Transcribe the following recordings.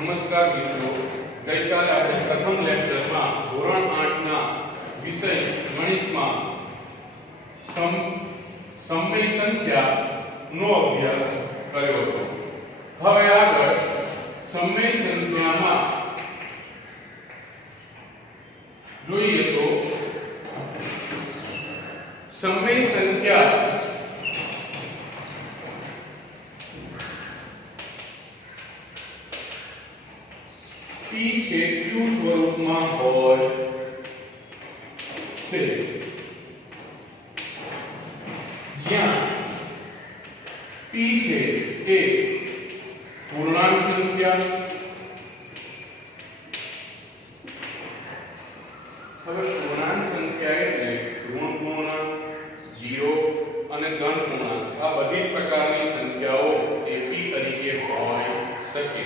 નમસ્કાર મિત્રો, ગઈકાલે આપણે પ્રથમ લેક્ચરમાં ધોરણ 8 ના વિષય ગણિતમાં સમય સંખ્યા નો અભ્યાસ કર્યો હતો. હવે આગળ સમય સંખ્યામાં જોઈએ તો સમય સંખ્યા p છે q સ્વરૂપમાં હોય છે, જ્યાં p છે એ પૂર્ણાંક સંખ્યા. હવે પૂર્ણાંક સંખ્યા એટલે ઋણ પૂર્ણાંક, 0 અને ધન પૂર્ણાંક આ બધી જ પ્રકારની સંખ્યાઓ એ p તરીકે હોઈ શકે.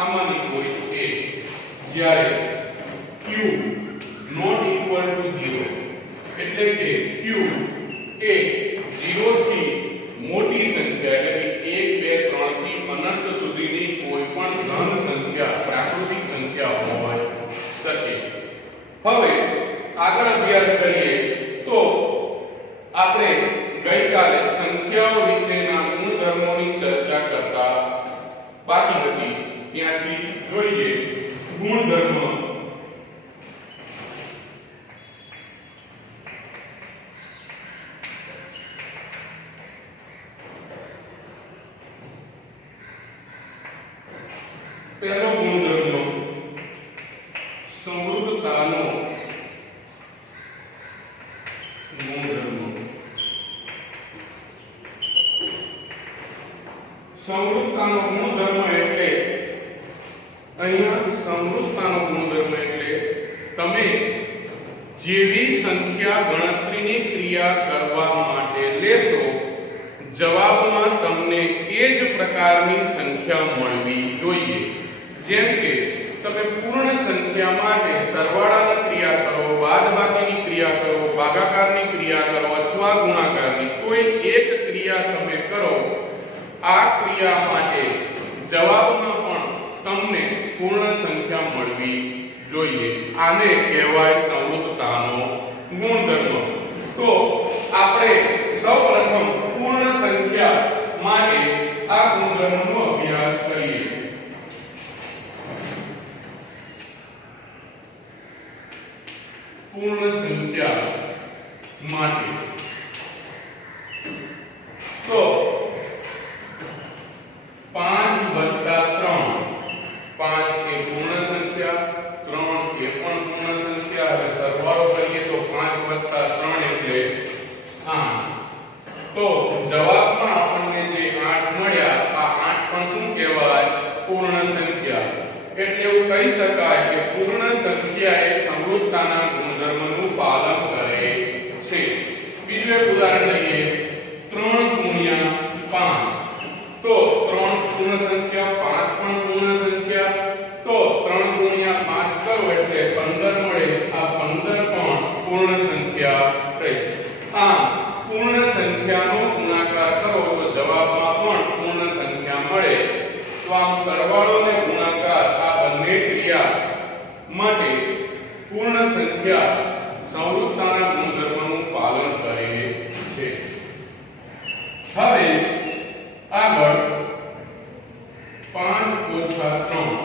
આમાંની કોઈ એક જ્યારે q નોટ ઇક્વલ ટુ 0 એટલે કે q એ 0 થી મોટી સંખ્યા એટલે કે 1 2 3 થી અનંત સુધીની કોઈ પણ ધન સંખ્યા પ્રાકૃતિક સંખ્યા હોઈ શકે. હવે આગળ અભ્યાસ કરીએ તો આપણે ગઈકાલે સંખ્યાઓ વિશેના ગુણધર્મોની ચર્ચા કરતા બાકી હતી. ત્યાંથી જોઈએ ગુણધર્મ. પહેલો ગુણધર્મ સમૃદ્ધતાનો ગુણધર્મ. સમૃદ્ધતાનો ગુણધર્મ એટલે અહીંયા સમૃદ્ધતાનો ગુણધર્મ એટલે તમે જેવી સંખ્યા ગણતરીની ક્રિયા કરવા માટે લેશો જવાબમાં તમને એ જ પ્રકારની સંખ્યા મળવી જોઈએ. જેમ કે તમે પૂર્ણ સંખ્યા માટે સરવાળાની ક્રિયા કરો, બાદબાકીની ક્રિયા કરો, ભાગાકારની ક્રિયા કરો અથવા ગુણાકારની કોઈ એક ક્રિયા તમે કરો, આ ક્રિયા માટે જવાબમાં પણ તમને પૂર્ણ સંખ્યા મળવી જોઈએ. આને કહેવાય સમૃદ્ધતાનો ગુણધર્મ. તો આપણે સૌપ્રથમ પૂર્ણ સંખ્યા માટે આ ગુણધર્મનો અભ્યાસ કરીએ. પૂર્ણ સંખ્યા માટે તો 5 વત્તા 3, 5 એ પૂર્ણ સંખ્યા, 3 એ પણ પૂર્ણ સંખ્યા. હવે સરવાળો કરીએ તો 5 વત્તા 3 એટલે 8. તો જવાબમાં આપણને જે 8 મળ્યા, આ 8 પણ શું કહેવાય? પૂર્ણ સંખ્યા. એટલે એવું કહી શકાય કે પૂર્ણ સંખ્યા એ સમૃદ્ધતાના ગુણધર્મનું પાલન કરે છે. બીજું એક ઉદાહરણ લઈએ, 3 ગુણ્યા 5. તો 3 પૂર્ણ સંખ્યા, 5 પણ પૂર્ણ સંખ્યા. તો 3 ગુણ્યા 5 કરો એટલે 15 મળે. આ 15 પણ પૂર્ણ સંખ્યા રહે. આમ પૂર્ણ સંખ્યાનો ગુણાકાર કરો તો જવાબમાં પણ પૂર્ણ સંખ્યા મળે. તો આમ સરવાળો અને ગુણાકાર આ બંને ક્રિયા માટે પૂર્ણ સંખ્યા સમૃદ્ધતાના ગુણધર્મનું પાલન કરે છે. હવે આગળ 5 ઓછા 3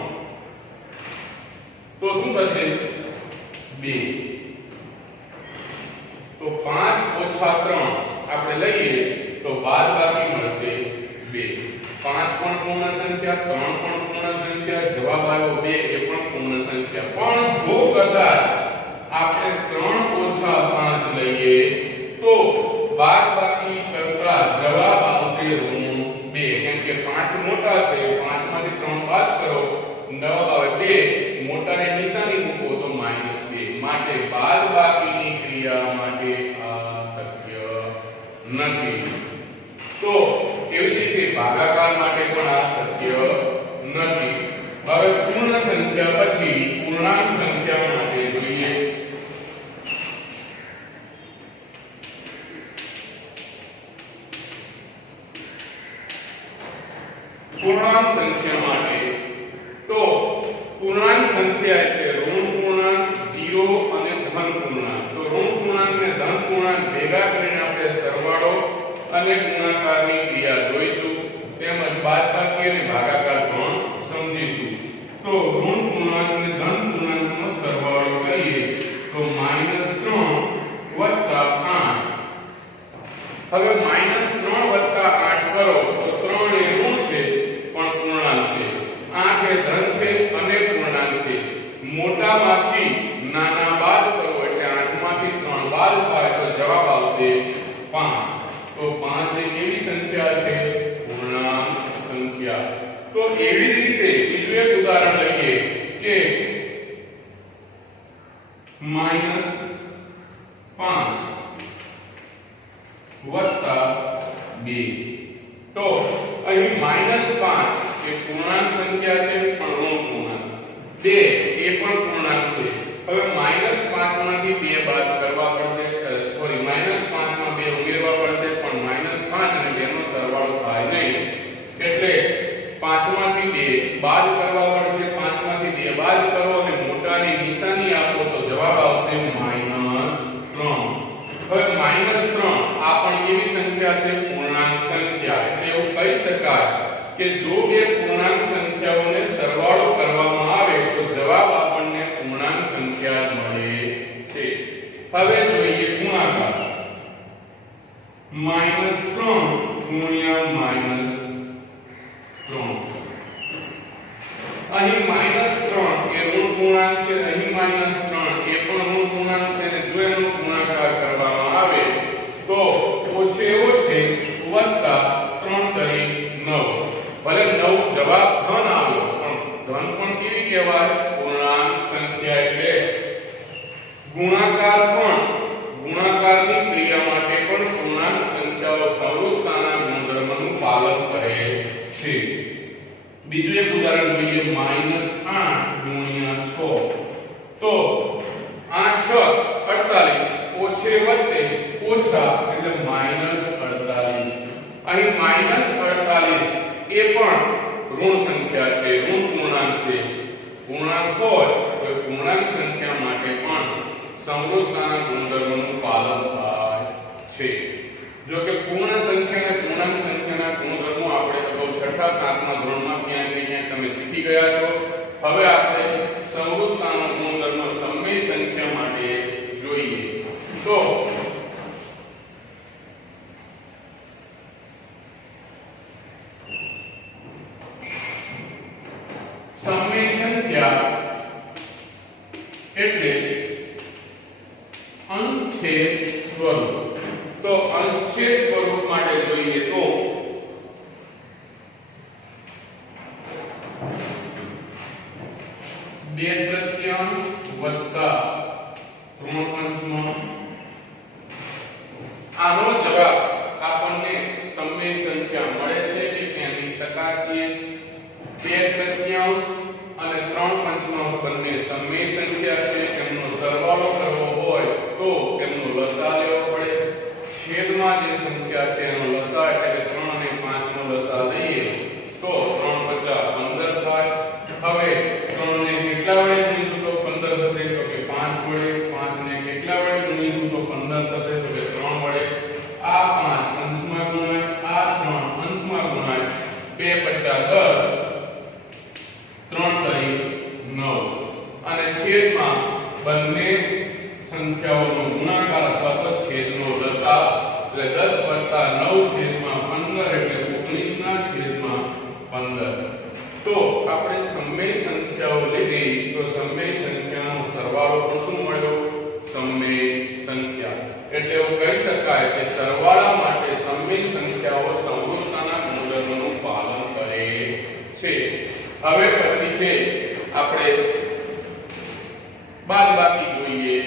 તો શું થશે? 2. તો 5 ઓછા 3 આપણે લઈએ તો બાદબાકી મળશે 2. 5 પણ પૂર્ણ સંખ્યા, 3 પણ પૂર્ણ સંખ્યા, જવાબ આવ્યો 2 એ પણ પૂર્ણ સંખ્યા. પણ જો કદાચ આપણે 3 ઓછા 5 લઈએ તો બાદબાકી કરતા જવાબ આવશે ઋણ 2. કેમ કે 5 મોટા છે, 5 માંથી 3 બાદ કરો, જવાબ આવે 2. મોટાની નિશાની મૂકો તો -2. માટે બાદબાકીની ક્રિયા માટે આ શક્ય નથી. તો એવી રીતે ભાગાકાર માટે પણ આ શક્ય નથી. હવે પૂર્ણ સંખ્યા પછી પૂર્ણાંક સંખ્યા માટે જોઈએ. પૂર્ણાંક સંખ્યા માટે તો પૂર્ણાંક સંખ્યા એટલે ઋણ પૂર્ણાંક 0 અને ધન પૂર્ણાંક તો ઋણ પૂર્ણાંક ને ધન પૂર્ણાંક ભેગા કરીને આપણે સરવાળો અને ગુણાકારની ક્રિયા જોઈશું તેમજ બાદબાકી અને ભાગાકાર પણ સમજીશું તો ઋણ પૂર્ણાંક અને ધન પૂર્ણાંકનો સરવાળો કરીએ તો -3 + 8 હવે -3 + 8 કરો તો 3 એ ઋણ છે પણ પૂર્ણાંક છે 8 એ ધન છે અને પૂર્ણાંક છે મોટામાંથી નાના બાદ કરો એટલે 8 માંથી 3 બાદ થાય તો જવાબ આવશે 5 તો 5 એ કેવી સંખ્યા છે પૂર્ણાંક સંખ્યા તો એવી જ રીતે બીજું એક ઉદાહરણ લઈએ કે -5 + 2 તો અહીં -5 એ પૂર્ણાંક સંખ્યા છે પણ ઋણ પૂર્ણાંક 2 એ પણ પૂર્ણાંક છે હવે -5 માંથી 2 બાદ કરવા પડશે સોરી -5 માં 2 ઉમેરવા પડશે પણ -5 અને 2 નો સરવાળો થાય નહીં એટલે 5 માંથી 2 બાદ કરવા પડશે 5 માંથી 2 બાદ કરો અને મોટાની નિશાની આપો તો જવાબ આવશે -3 હવે -3 આ પણ કેવી સંખ્યા છે પૂર્ણાંક સંખ્યા એટલે એવું કહી શકાય કે જો બે પૂર્ણાંક સંખ્યાઓને સરવાળો કરવામાં આવે તો જવાબ આપણને પૂર્ણાંક સંખ્યા જ મળે છે હવે જોઈએ ગુણાકાર -3 ગુણ્યા -3 અહીં -3 એ ઋણ પૂર્ણાંક છે અહીં -3 એ પણ ઋણ પૂર્ણાંક છે અને જો એનો ગુણાકાર કરવામાં આવે તો ઓછે ઓછે વત્તા 3 કરી 9 ભલે 9 જવાબ ધન આવ્યો પણ ધન પણ કેવી કહેવાય પૂર્ણાંક સંખ્યા એટલે ગુણાકારની ક્રિયા માટે પણ પૂર્ણાંક સંખ્યાઓ સમરૂપતાના ગુણધર્મનું પાલન કરે છે બીજું એક ઉદાહરણ જોઈએ -8 * 6 તો 8 * 6 = 48 ઓછે વત્તે ઓછા એટલે -48 અહીં -48 એ પણ ઋણ સંખ્યા છે ઋણ પૂર્ણાંક છે પૂર્ણાંક હોય તો પૂર્ણાંક સંખ્યા માટે પણ સમરૂપતાના ગુણધર્મનું પાલન થાય છે જો કે પૂર્ણ સંખ્યા અને પૂર્ણાંક સંખ્યાના ગુણધર્મો આપણે અગાઉ 6ઠા 7મા ધોરણમાં ક્યાંક તમે શીખી ગયા છો હવે આપણે સમરૂપતાનો ગુણધર્મ સમય સંખ્યા માટે જોઈએ તો સમય સંખ્યા એટલે અંશ છેદ સ્વરૂપ તો અંશ છેદ સ્વરૂપ માટે જોઈએ તો 2/3 વત્તા 3/5 આનો જવાબ આપણને સમય સંખ્યા મળે છે કે તેની ચકાસીએ 2/3 અને 3/5 બંને સમય સંખ્યા છે એમનો સરવાળો કરવો હોય તો એમનો લસા લેવો પડે છેદમાં જે સંખ્યા છે એનો લસા એટલે 3 અને 5 નો લસા લઈએ તો 3 * 5 = 15 થાય હવે 3 ને કેટલા વડે ગુણીશું તો 15 થશે તો કે 5 વડે 5 ને કેટલા વડે ગુણીશું તો 15 થશે તો કે 3 વડે આ 5 અંશમાં ગુણાય આ 3 અંશમાં ગુણાય 2 * 5 = 10 3 કરી 9 અને છેદમાં બંને સંખ્યાઓનો ગુણાકાર અથવા તો છેદનો લસા એટલે 10 + 9 છેદમાં 15 એટલે 19 ના છેદમાં 15 તો આપણે સમય સંખ્યાઓ લીધી તો સમય સંખ્યાનો સરવાળો પણ શું મળ્યો સમય સંખ્યા એટલે એવું કહી શકાય કે સરવાળા માટે સમય સંખ્યાઓ સમરૂપતાના ગુણધર્મનું પાલન કરે છે હવે પછી છે આપણે બાદબાકી જોઈએ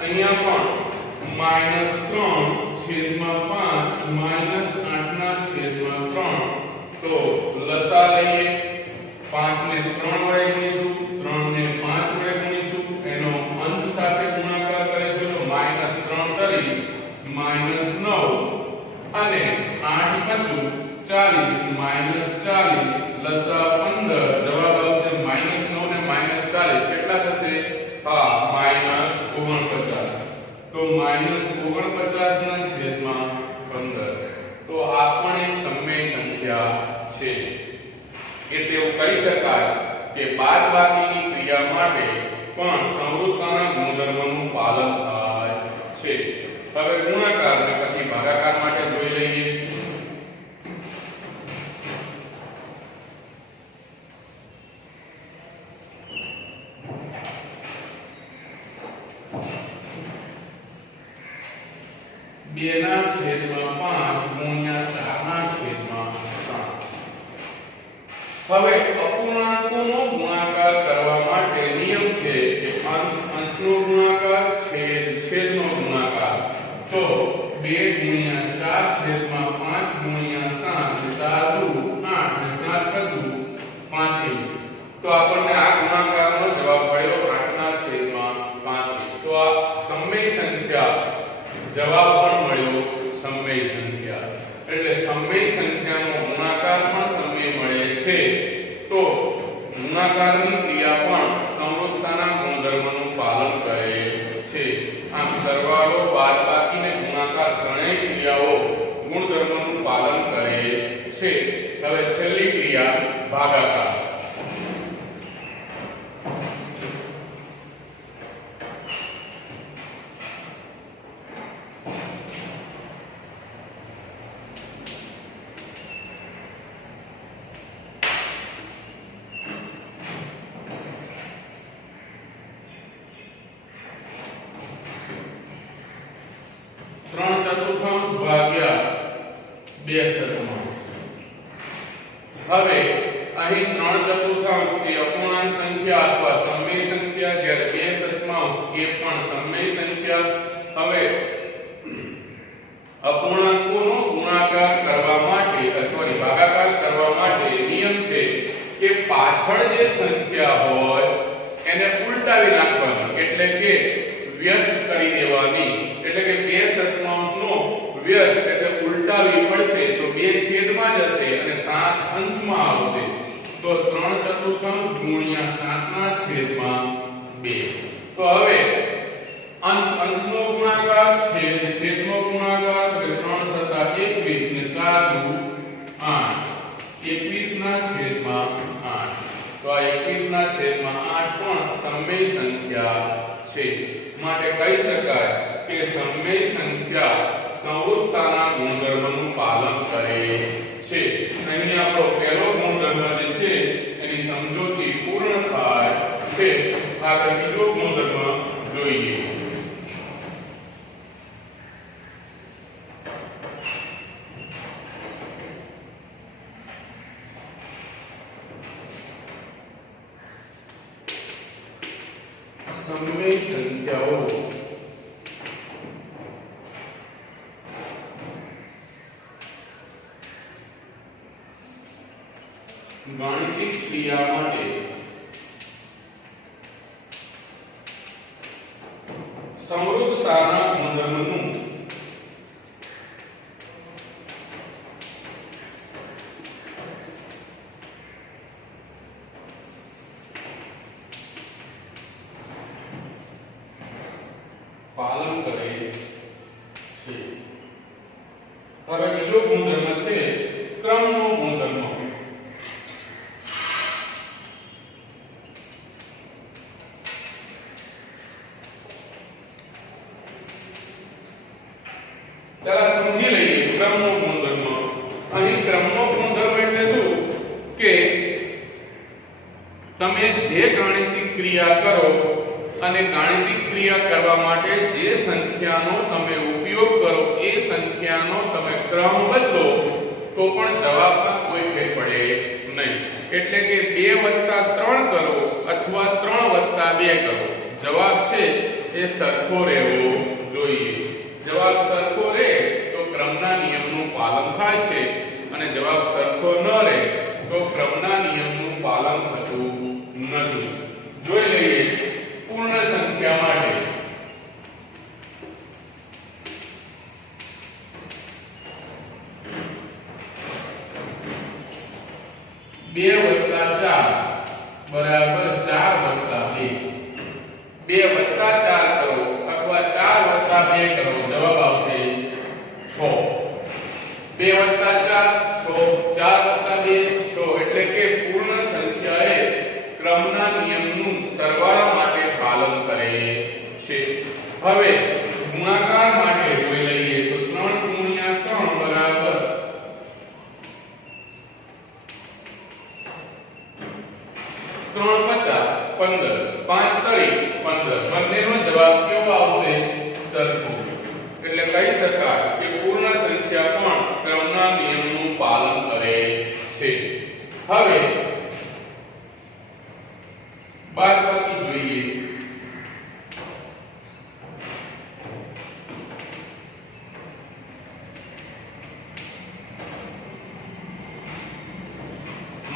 અહીંયા પણ -3 / 5 છેદમાં 5 માઈનસ 8 ના છેદમાં 3 તો લસા લઈએ 5 ને 3 વડે ગુણીશું 3 ને 5 વડે ગુણીશું એનો અંશ સાથે ગુણાકાર કરીશું તો -3 કરી -9 અને 8 પાછું 40 -40 લસા 15 જવાબ આવશે -9 ને -40 કેટલા થશે હા -49 તો -49 ના છેદમાં 15 તો આ પણ એક સમમેય સંખ્યા છે એટલે એવું કહી શકાય કે બાદબાકીની ક્રિયા માટે પણ સંવૃત્તાના ગુણધર્મનું પાલન થાય છે હવે ગુણાકાર ને પછી ભાગાકાર માટે જોઈ લઈએ બે ના છેદમાં 5 ગુણ્યા 4 ના છેદમાં 7 હવે અપૂર્ણાંકોનો ગુણાકાર કરવા માટે નિયમ છે કે અંશનો ગુણાકાર છેદનો ગુણાકાર તો 2 ગુણ્યા 4 છેદમાં 5 ગુણ્યા 7 4 દુ 8 અને 7 પચું 35 તો આપણને આ ગુણાકારનો જવાબ મળ્યો 8 ના છેદમાં 35 તો આ સમમેય સંખ્યા જવાબ પણ મળ્યો સમમેય સંખ્યા એટલે સમમેય સંખ્યાનો ગુણાકાર પણ સમમેય મળે છે તો ગુણાકારની ક્રિયા પણ સંવૃત્તાના ગુણધર્મનું પાલન કરે છે આમ સરવાળો બાદબાકી ને ગુણાકાર ત્રણેય ક્રિયાઓ ગુણધર્મનું પાલન કરે છે હવે છેલ્લી ક્રિયા ભાગાકાર હવે અહીં 3/4 એ અપૂર્ણાંક સંખ્યા અથવા સમમેય સંખ્યા જ્યારે 2/7 એ પણ સમમેય સંખ્યા હવે અપૂર્ણાંકોનો ગુણાકાર કરવા માટે અથવા ભાગાકાર કરવા માટે નિયમ છે કે પાછળ જે સંખ્યા હોય એને ઉલટાવી નાખવાની એટલે કે વ્યસ્ત કરી દેવાની એટલે કે 2/7 નો વ્યસ્ત એટલે ઉલટાવી પડશે તો 2 છેદમાં જશે અને 7 અંશમાં આવશે તો 3/4 ગુણ્યા 7 ના છેદમાં 2 તો હવે અંશનો ગુણાકાર છેદનો ગુણાકાર એટલે 3 * 21 ને 4 દુ 8 21 ના છેદમાં 8 તો આ 21 ના છેદમાં 8 પણ સમમેય સંખ્યા છે માટે કહી શકાય કે સમમેય સંખ્યા સંવૃત્તાના ગુણધર્મનું પાલન કરે છે અહીં આપણો પહેલો ગુણધર્મ જે છે એની સમજૂતી પૂર્ણ થાય છે આગળ બીજો ગુણધર્મ જોઈએ સમમેય સંખ્યાઓ ગાણિતિક ક્રિયા માટે સંવૃત્તાના ગુણધર્મનું પાલન કરે છે હવે બીજો ગુણધર્મ છે ક્રમનો ગુણધર્મ પહેલા સમજી લઈએ ક્રમનો ગુણધર્મ અહીં ક્રમનો ગુણધર્મ એટલે શું કે તમે જે ગાણિતિક ક્રિયા કરો અને ગાણિતિક ક્રિયા કરવા માટે જે સંખ્યાનો તમે ઉપયોગ કરો એ સંખ્યાનો તમે ક્રમ બદલો તો પણ જવાબમાં કોઈ ફેર પડે નહીં એટલે કે 2 + 3 કરો અથવા 3 + 2 કરો જવાબ છે એ સરખો રહેવો જોઈએ જવાબ સરખો રહે તો ક્રમના નિયમનું પાલન થાય છે અને જવાબ સરખો ન રહે તો ક્રમના નિયમનું પાલન થતું નથી. જોઈ લઈએ પૂર્ણ સંખ્યા માટે. બે વત્તા 4 બરાબર 4 વત્તા 2. 2 વત્તા 4 કરો અથવા 4 વત્તા 2 કરો, જવાબ આવશે 6. 2 વત્તા 4 6, 4 વત્તા 2 6, એટલે કે પૂર્ણ સંખ્યા એ ક્રમના નિયમનું સરવાળા માટે પાલન કરે છે. હવે ગુણાકાર માટે જોઈ લઈએ તો 3 ગુણ્યા 3 બરાબર 3 50 15, 5 તરી 15. બંનેનો જવાબ કેવો આવશે? સરખો. એટલે કહી શકાય કે પૂર્ણ સંખ્યા પણ ક્રમના નિયમનું પાલન કરે છે. હવે બાદબાકી જોઈએ.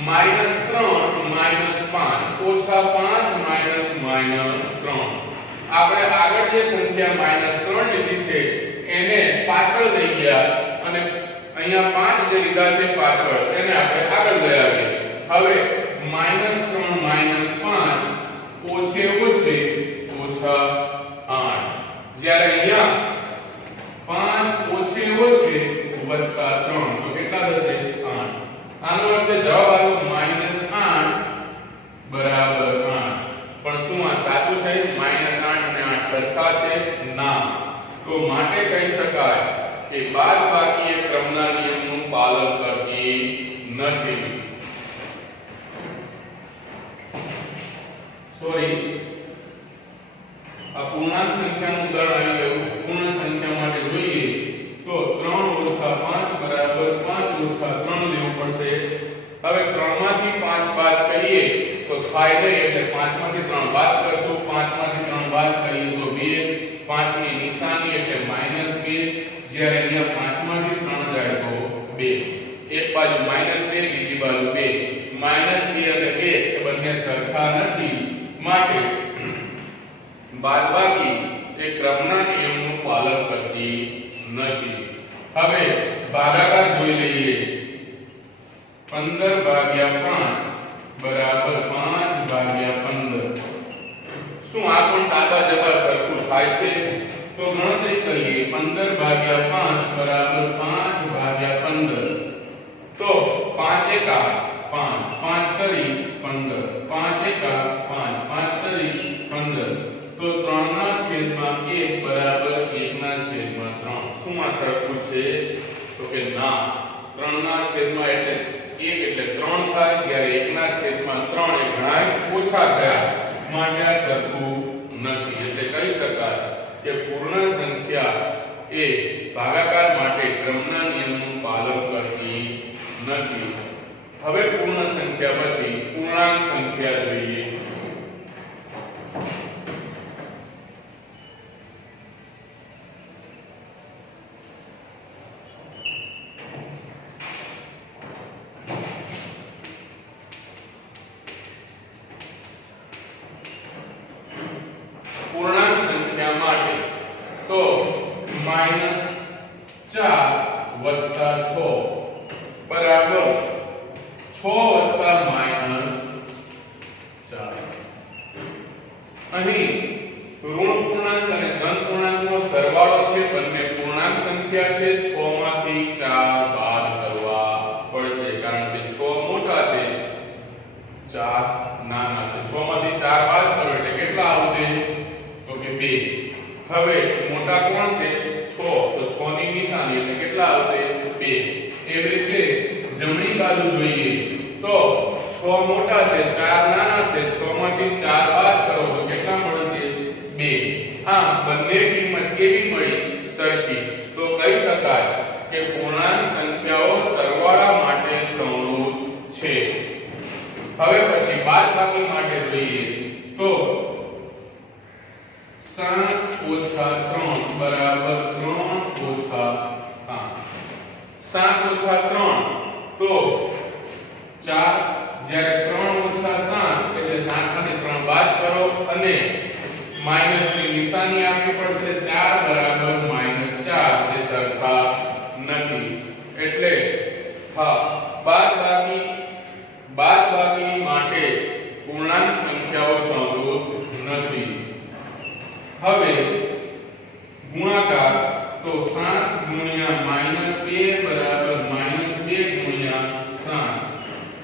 -3 -5 ઓછા 5 -3. આપણે આગળ જે સંખ્યા -3 લીધી છે એને પાછળ લઈ ગયા અને અહીંયા 5 જે લીધા છે પાછળ એને આપણે આગળ લઈ આવ્યા. હવે -3 -5 ઓછે ઓછે ઓછા 8. જ્યારે અહીંયા 5 ઓછે ઓછે વત્તા 3 તો કેટલા થશે? 8. આનો અર્થ જવાબ આવ્યો -8 બરાબર 8. પણ શું આ સાચું છે? -8 અને 8 સરખા છે? ના. તો માટે કહી શકાય કે બાદબાકી એ ક્રમના નિયમનું પાલન કરતી નથી. સોરી, આ પૂર્ણાંક સંખ્યાનું ઉદાહરણ આવી ગયું. પૂર્ણ સંખ્યા માટે જોઈએ તો 3 ઓછા 5 બરાબર 5 ઓછા 3 લેવું પડશે. હવે 3 માંથી 5 બાદ કરીએ તો થાય નહીં, એટલે 5 માંથી 3 બાદ કરશું. 5 માંથી 3 બાદ કરીએ તો 2, 5 ની નિશાની એટલે -2. જ્યારે અહીંયા 5 માંથી 3 જાય તો 2. એક બાજુ -2 બીજી બાજુ 2. -2 અને 2 એ બંને સરખા નથી, માટે બાદબાકી એ ક્રમના નિયમનું પાલન કરતી નથી. હવે ભાગાકાર જોઈ લઈએ. 15 ભાગ્યા 5 બરાબર 5 ભાગ્યા 15. શું આ પણ ડાબા જવાબ સરખું થાય છે? તો ગણતરી કરીએ. 15 ભાગ્યા 5 બરાબર 5 ભાગ્યા 15. તો 5 એકા 5, 5 તરી 15, 5 એકા 5, 5 તરી 15. તો 3 ના છેદમાં 1 બરાબર 1 ના છેદમાં 3. શું આ સરખું છે? તો કે ના. 3 ના છેદમાં એટલે 1 એટલે 3 થાય, જ્યારે 1 ના છેદમાં 3 એ ઘણાય ઓછા થયા, માટે આ સરખું નથી. એટલે કહી શકાય કે પૂર્ણ સંખ્યા એ ભાગાકાર માટે ક્રમના નિયમનું પાલન કરતી નથી. હવે પૂર્ણ સંખ્યા પછી પૂર્ણાંક સંખ્યા જોઈએ. પૂર્ણાંક સંખ્યા માટે તો -4 વત્તા 6 બરાબર 6 વત્તા -4. અહીં ઋણ પૂર્ણાંક અને ધન પૂર્ણાંકનો સરવાળો છે. બંને પૂર્ણાંક સંખ્યા છે. 6 માંથી 4 બાદ કરવા પડશે, કારણ કે 6 મોટા છે, 4 નાના છે. 6 માંથી 4 બાદ કરો એટલે કેટલા આવશે? તો કે 2. હવે મોટા કોણ છે? 6. તો 6 ની નિશાની એટલે કેટલા આવશે? 2. એવી રીતે જમણી બાજુ જોઈએ તો 6 મોટા છે, 4 નાના છે. 6 માંથી 4 બાદ કરો તો કેટલા મળશે? 2. આ બંને કિંમત કેવી મળી? સરખી. તો કહી શકાય કે પૂર્ણાંક સંખ્યાઓ સરવાળા માટે સમરૂપ છે. હવે પછી બાદબાકી માટે જોઈએ તો 7 ઓછા 3 બરાબર 3 તો 4 જ્યારે 3 ઓછા 7 એટલે 7 માંથી 3 બાદ કરો અને માઈનસ ની નિશાની આપવી પડશે 4 બરાબર -4 એ સરખા નથી એટલે હા બાદબાકી માટે પૂર્ણાંક સંખ્યાઓ સમરૂપ નથી હવે ગુણાકાર તો 7 ગુણ્યા -2 બરાબર -2 ગુણ્યા 7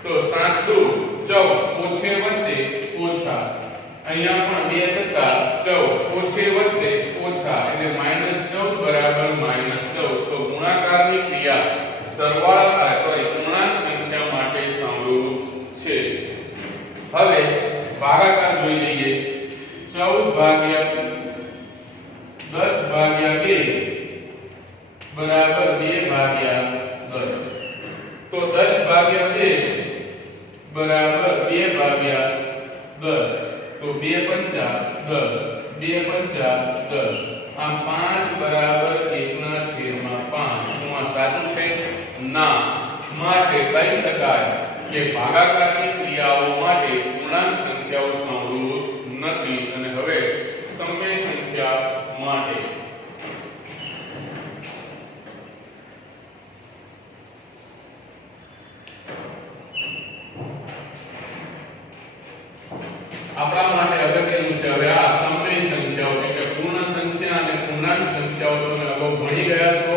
તો 7 દુ 14 ઓછે વત્તે ઓછા અહીંયા પણ 2 સત્તા 14 ઓછે વત્તે ઓછા એટલે -14 બરાબર -14 તો ગુણાકારની ક્રિયા સરવાળા પૂર્ણાંક સંખ્યા માટે સમરૂપ છે હવે ભાગાકાર જોઈ લઈએ 14 ભાગ્યા 10 ભાગ્યા 2 બરાબર 2 ભાગ્યા 10 તો 10 ભાગ્યા 2 બરાબર 2 ભાગ્યા 10 તો 2 પંચા 10 2 પંચા 10 આ 5 બરાબર 1/5 શું આ સાચું છે ના માટે કહી શકાય કે ભાગાકારની ક્રિયાઓ માટે પૂર્ણાંક સંખ્યાઓ સમરૂપ નથી અને હવે સમય સંખ્યા માટે આપણા માટે અગત્યનું છે હવે આ સમય સંખ્યાઓ એટલે પૂર્ણ સંખ્યા અને પૂર્ણાંક સંખ્યાઓ તમે અગાઉ ભણી ગયા છો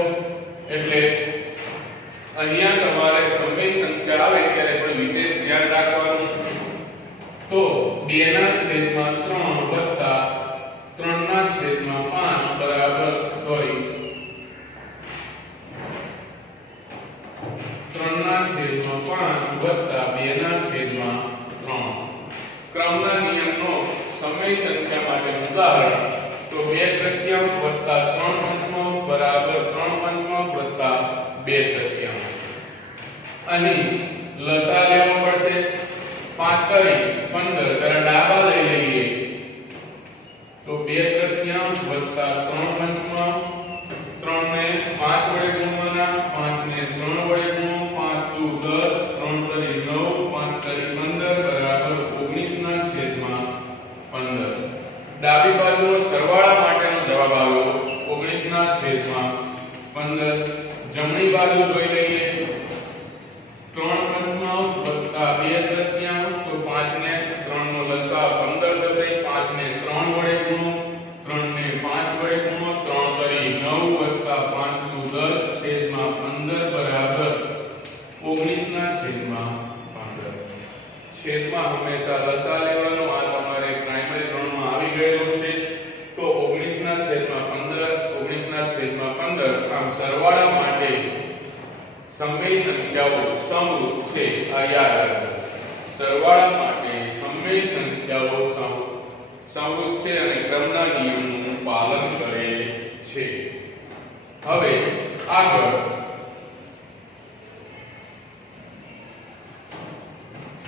એટલે અહીંયા તમારે સમય સંખ્યા આવે ત્યારે કોઈ વિશેષ ધ્યાન રાખવાનું તો 2/3 વત્તા 3/5 બરાબર 3/5 વત્તા 2/3 ક્રમના નિયમનો સમય સંખ્યા માટે ઉદાહરણ તો 2/3 વત્તા 3/5 બરાબર 3/5 વત્તા 2/3 અહીં લસા લેવો પડશે 5 કરી 15 ત્યારે ડાબા લઈ લઈએ તો 2/3 વત્તા 3/5 3 ને 5 વડે ગુણવાના 5 ને 3 વડે ગુણો 5 દુ 10 3 કરી 9 5 કરી 15 બરાબર 19/15 ડાબી બાજુનો સરવાળા માટેનો જવાબ આવ્યો 19/15 જમણી બાજુ જોઈ લઈએ 3/5 વત્તા 2/3 તો 5 ને 3 નો લસા 15 થશે 5 ને 3 વડે ગુણો 3 ને 5 વડે ગુણો 3 કરી 9 વત્તા 5 દુ 10 છેદમાં 15 બરાબર 19/15 છેદમાં હંમેશા લસા લેવાનો આ તમારે પ્રાઇમરી ધોરણમાં આવી ગયેલું છે તો 19/15 આમ સરવાળા માટે સમય સંખ્યાઓ સમરૂપ છે આ યાદ રાખો સરવાળા માટે સમય સંખ્યાઓ સમરૂપ છે અને ક્રમના નિયમનું પાલન કરે છે હવે આગળ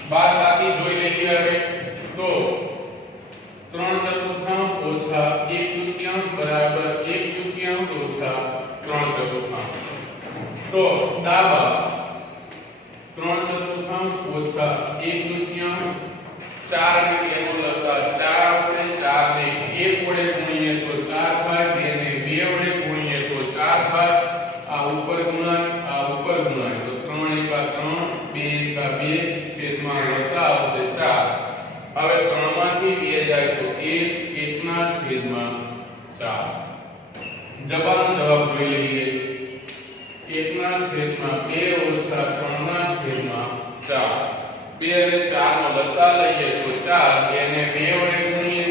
બાદબાકી જોઈ લઈએ હવે તો 3/4 ઓછા 1/4 બરાબર 1/4 ઓછા 3/4 તો ડાબા 3/4 ઓછા 1/4 4 ને એનો લસા 4 આવશે 4 ને 1 વડે ગુણીએ તો 4 થાય 2 ને 2 વડે ગુણીએ તો 4 થાય આ ઉપર ગુણાય તો 3 એકા 3 2 એકા 2 છેદમાં લસા આવશે 4 હવે 3 માંથી 2 જાય તો 1 1/4 જવાબનો જવાબ જોઈ લઈએ 1/2 ઓછા 3/4 2 અને 4 નો લસા લઈએ તો 4 2 ને 2 વડે ગુણીએ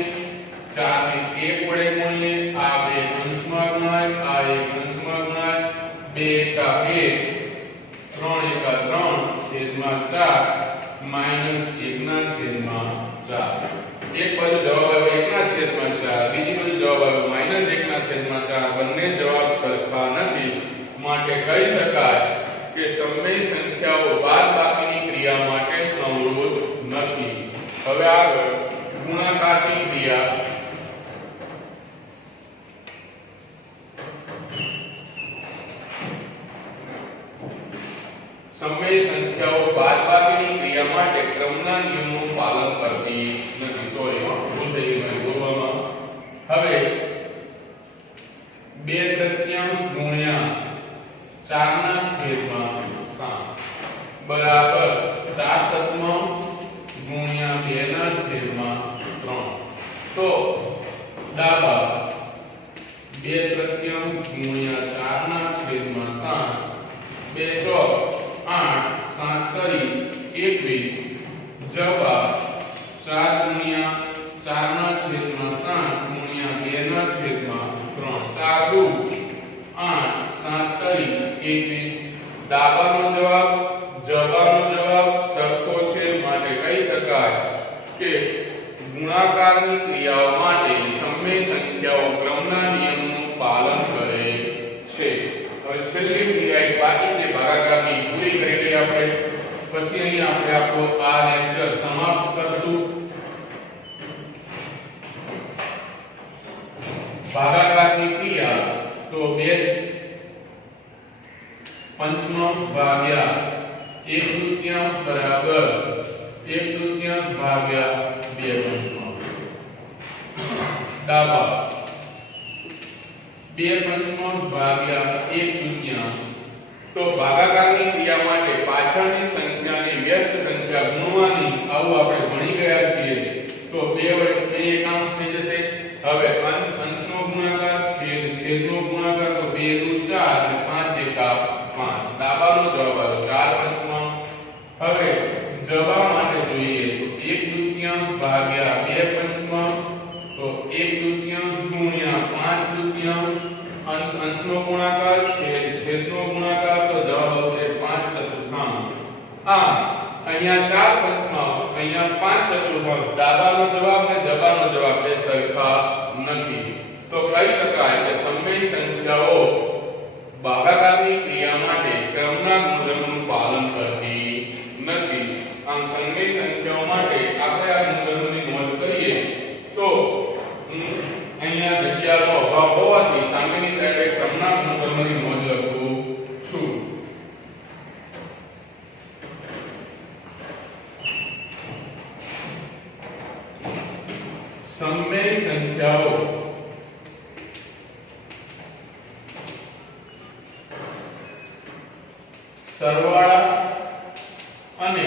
4 ને 1 વડે ગુણીએ આ 2 અંશમાં ગુણાય આ 1 અંશમાં ગુણાય 2 એકા 2 3 એકા 3 છેદમાં 4 માઈનસ 1/4 એક બાજુ જવાબ આવ્યો 1/4 બીજી બાજુ જવાબ આવ્યો -1/4 બંને જવાબ સરખા નથી માટે કહી શકાય કે સમય સંખ્યાઓ બાદબાકીની ક્રિયા માટે સમરૂપ નથી હવે આગળ ગુણાકારની ક્રિયા સમય ક્રમના નિયમનું પાલન કરતી નથી. સોરી ભૂલ થઈ ગઈ મને બોલવામાં. હવે 2/3 ગુણ્યા 4 ના છેદમાં 7 બરાબર 4/7 ગુણ્યા 2 ના છેદમાં 3. તો ડાબા 2/3 ગુણ્યા 4 ના છેદમાં 7 2 ચોક 8 7 તરી 21 જવાબ 4 ગુણ્યા 4 ના છેદમાં 7 ગુણ્યા 2 ના છેદમાં 3 4 દુ 8 7 તરી 21. ડાબાનો જવાબ સરખો છે, માટે કહી શકાય કે ગુણાકારની ક્રિયાઓ માટે સમય સંખ્યાઓ ક્રમના નિયમનું પાલન કરે છે. હવે છેલ્લી ક્રિયા બાકી છે ભાગાકારની, પૂરી કરી લઈએ આપણે. પછી અહીં આપણે આપણો આ લેક્ચર સમાપ્ત કરશું. ભાગાકારની ક્રિયા તો 2/5 ભાગ્યા 1/2 બરાબર 1/2 ભાગ્યા 2/5. ડાબા 2/5 ભાગ્યા 1/2. તો ભાગાકારની ક્રિયા માટે પાછળની સંખ્યાની વ્યસ્ત સંખ્યા ગુણવાની આવું આપણે ભણી ગયા છીએ. તો 2 વડે 2 એકાંશ થઈ જશે. હવે અંશનો ગુણાકાર છેદનો ગુણાકાર તો 2 દુ 4 અને 5 એકા 5. ડાબાનો જવાબ આવ્યો 4/5. હવે જવાબ માટે જોઈએ તો 1/2 ભાગ્યા 2/5 તો 1/2 ગુણ્યા 5/2. અંશનો ગુણાકાર છેદનો ગુણાકાર તો જવાબ આવશે 5/4. અહીંયા 4/5 અહીંયા 5/4. ડાબાનો જવાબ અને જબાનો જવાબ બે સરખા નથી. તો કહી શકાય કે સમય સંખ્યાઓ ભાગાકારની ક્રિયા માટે ક્રમના ગુણધર્મનું પાલન કરતી નથી. આમ સમય સંખ્યાઓ માટે આપણે આ ગુણધર્મની નોંધ કરીએ તો અહીંયા જગ્યાનો અભાવ હોવાથી સામેની સાઈડે ક્રમના ગુણધર્મની નોંધ લખું છું. સમય સંખ્યાઓ સરવાળા અને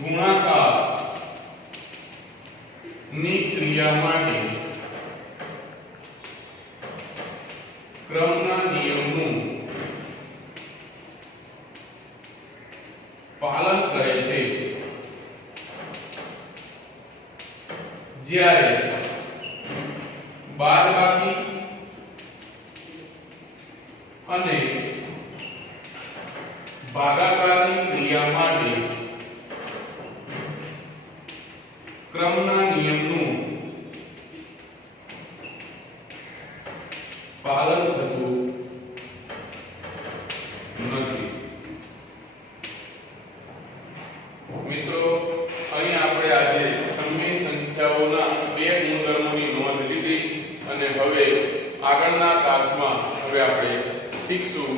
ગુણાકાર ની ક્રિયા માટે ક્રમના નિયમનું પાલન કરે છે. જ્યારે બાદબાકી અને ભાગાકારની ક્રિયા માટે ક્રમના નિયમનું પાલન થતું નથી. મિત્રો અહીં આપણે આજે સમય સંખ્યાઓના બે ગુણધર્મોની નોંધ લીધી અને હવે આગળના ક્લાસમાં હવે આપણે શીખશું